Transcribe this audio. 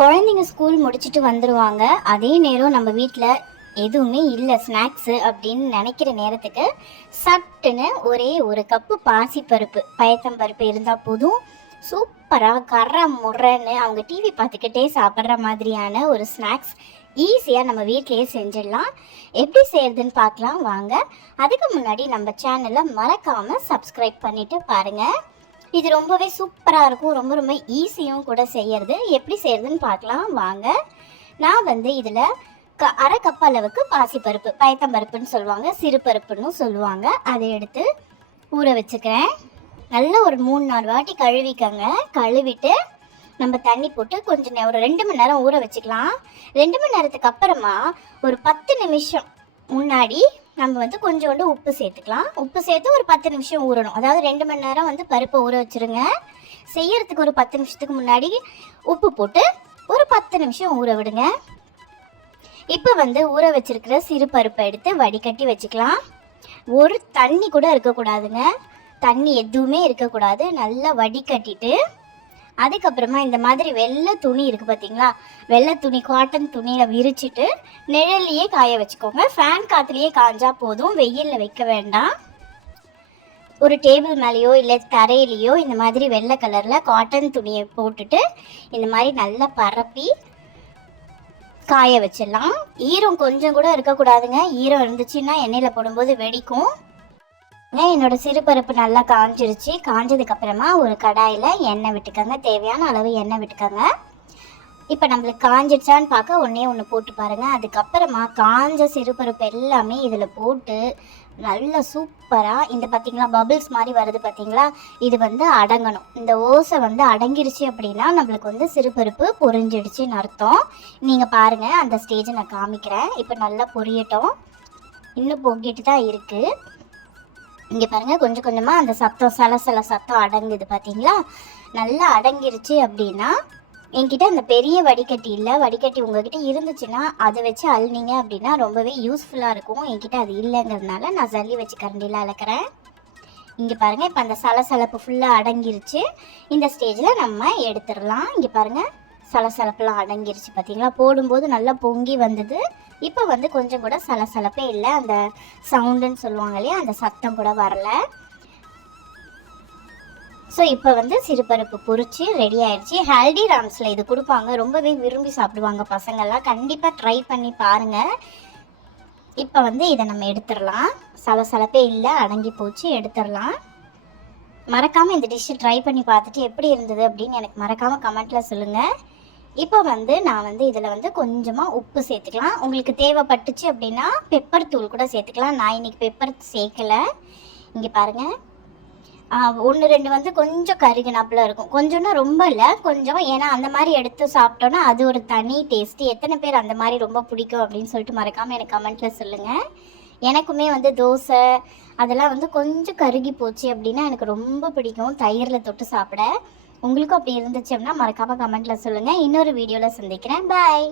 குழந்தைங்க ஸ்கூல் முடிச்சுட்டு வந்துடுவாங்க. அதே நேரம் நம்ம வீட்டில் எதுவுமே இல்லை ஸ்நாக்ஸு அப்படின்னு நினைக்கிற நேரத்துக்கு சட்டுன்னு ஒரே ஒரு கப்பு பாசிப்பருப்பு பயத்தம்பருப்பு இருந்தால் போதும். சூப்பராக கர முறன்னு அவங்க டிவி பார்த்துக்கிட்டே சாப்பிட்ற மாதிரியான ஒரு ஸ்நாக்ஸ் ஈஸியாக நம்ம வீட்டிலையே செஞ்சிடலாம். எப்படி செய்யறதுன்னு பார்க்கலாம் வாங்க. அதுக்கு முன்னாடி நம்ம சேனலை மறக்காமல் சப்ஸ்கிரைப் பண்ணிவிட்டு பாருங்கள். இது ரொம்பவே சூப்பராக இருக்கும். ரொம்ப ரொம்ப ஈஸியும் கூட செய்யறது. எப்படி செய்யறதுன்னு பார்க்கலாம் வாங்க. நான் இதில் அரை கப் அளவுக்கு பாசிப்பருப்பு பயத்தம்பருப்புன்னு சொல்லுவாங்க, சிறுபருப்புன்னு சொல்லுவாங்க, அதை எடுத்து ஊற வச்சுக்கிறேன். நல்லா ஒரு 3-4 வாட்டி கழுவிக்கங்க. கழுவிட்டு நம்ம தண்ணி போட்டு கொஞ்சம் ஒரு 2 மணி நேரம் ஊற வச்சுக்கலாம். 2 மணி நேரத்துக்கு அப்புறமா ஒரு 10 நிமிஷம் முன்னாடி நம்ம கொஞ்சோண்டு உப்பு சேர்த்துக்கலாம். உப்பு சேர்த்து ஒரு 10 நிமிஷம் ஊறணும். அதாவது 2 மணி நேரம் பருப்பை ஊற வச்சுருங்க. செய்யறதுக்கு ஒரு 10 நிமிஷத்துக்கு முன்னாடி உப்பு போட்டு ஒரு 10 நிமிஷம் ஊற விடுங்க. இப்போ ஊற வச்சிருக்கிற சிறு பருப்பை எடுத்து வடிகட்டி வச்சுக்கலாம். ஒரு தண்ணி கூட இருக்கக்கூடாதுங்க. தண்ணி எதுவுமே இருக்கக்கூடாது. நல்லா வடிகட்டிட்டு அதுக்கப்புறமா இந்த மாதிரி வெள்ளை துணி இருக்குது பார்த்தீங்களா, வெள்ளை துணி காட்டன் துணியில் விரிச்சிட்டு நிழல்லையே காய வச்சுக்கோங்க. ஃபேன் காற்றுலையே காய்ஞ்சா போதும், வெயிலில் வைக்க வேண்டாம். ஒரு டேபிள் மேலேயோ இல்லை தரையிலையோ இந்த மாதிரி வெள்ளை கலரில் காட்டன் துணியை போட்டுட்டு இந்த மாதிரி நல்லா பரப்பி காய வச்சிடலாம். ஈரம் கொஞ்சம் கூட இருக்கக்கூடாதுங்க. ஈரம் இருந்துச்சுன்னா எண்ணெயில் போடும்போது வெடிக்கும். என்னோட சிறுபருப்பு நல்லா காஞ்சிருச்சு. காஞ்சதுக்கு அப்புறமா ஒரு கடாயில் எண்ணெய் விட்டுக்கோங்க. தேவையான அளவு எண்ணெய் விட்டுக்கோங்க. இப்போ நம்மளுக்கு காஞ்சிடுச்சான்னு பார்க்க ஒன்று போட்டு பாருங்கள். அதுக்கப்புறமா காஞ்ச சிறுபருப்பு எல்லாமே இதில் போட்டு நல்லா சூப்பராக இந்த பார்த்திங்களா பபிள்ஸ் மாதிரி வருது பார்த்தீங்களா, இது அடங்கணும். இந்த ஓசை அடங்கிருச்சு அப்படின்னா நம்மளுக்கு சிறுபருப்பு பொரிஞ்சிடுச்சுன்னு அர்த்தம். நீங்கள் பாருங்கள், அந்த ஸ்டேஜை நான் காமிக்கிறேன். இப்போ நல்லா பொரியட்டும். இன்னும் பொங்கிட்டு தான் இருக்குது. இங்கே பாருங்கள், கொஞ்சம் கொஞ்சமாக அந்த சத்தம் சலசல சத்தம் அடங்குது பார்த்தீங்களா. நல்லா அடங்கிருச்சு அப்படின்னா என்கிட்ட அந்த பெரிய வடிகட்டி இல்லை, வடிகட்டி உங்ககிட்ட இருந்துச்சுன்னா அதை வச்சு அள்ளினீங்க அப்படின்னா ரொம்பவே யூஸ்ஃபுல்லாக இருக்கும். என்கிட்ட அது இல்லைங்கிறதுனால நான் ஜல்லி வச்சு கரண்டியில் அளக்கிறேன். இங்கே பாருங்கள், இப்போ அந்த சலசலப்பு ஃபுல்லாக அடங்கிருச்சு. இந்த ஸ்டேஜில் நம்ம எடுத்துடலாம். இங்கே பாருங்கள், சலசலப்பெல்லாம் அடங்கிருச்சு பார்த்தீங்களா. போடும்போது நல்லா பொங்கி வந்தது. இப்போ கொஞ்சம் கூட சலசலப்பே இல்லை. அந்த சவுண்டுன்னு சொல்லுவாங்க இல்லையா, அந்த சத்தம் கூட வரல. ஸோ இப்போ சிறுபருப்பு பொரிச்சு ரெடி ஆயிடுச்சு. ஹல்திராம்ஸில் இது கொடுப்பாங்க, ரொம்பவே விரும்பி சாப்பிடுவாங்க பசங்கள்லாம். கண்டிப்பாக ட்ரை பண்ணி பாருங்கள். இப்போ இதை நம்ம எடுத்துடலாம். சலசலப்பே இல்லை, அடங்கி போச்சு, எடுத்துடலாம். மறக்காமல் இந்த டிஷ்ஷை ட்ரை பண்ணி பார்த்துட்டு எப்படி இருந்தது அப்படின்னு எனக்கு மறக்காமல் கமெண்ட்டில் சொல்லுங்கள். இப்போ நான் இதில் கொஞ்சமாக உப்பு சேர்த்துக்கலாம். உங்களுக்கு தேவைப்பட்டுச்சு அப்படின்னா பெப்பர் தூள் கூட சேர்த்துக்கலாம். நான் இன்றைக்கி பெப்பர் சேர்க்கலை. இங்கே பாருங்கள், 1-2 கொஞ்சம் கருகினாப்புல இருக்கும். கொஞ்சம்னா ரொம்ப இல்லை, கொஞ்சம். ஏன்னா அந்த மாதிரி எடுத்து சாப்பிட்டோன்னா அது ஒரு தனி டேஸ்ட்டு. எத்தனை பேர் அந்த மாதிரி ரொம்ப பிடிக்கும் அப்படின்னு சொல்லிட்டு மறக்காமல் எனக்கு கமெண்ட்டில் சொல்லுங்கள். எனக்குமே தோசை அதெல்லாம் கொஞ்சம் கருகி போச்சு அப்படின்னா எனக்கு ரொம்ப பிடிக்கும் தயிரில் தொட்டு சாப்பிட. உங்களுக்கும் அப்படி இருந்துச்சு அப்படின்னா மறக்காமல் கமெண்ட்டில் சொல்லுங்கள். இன்னொரு வீடியோவில் சந்திக்கிறேன். பாய்.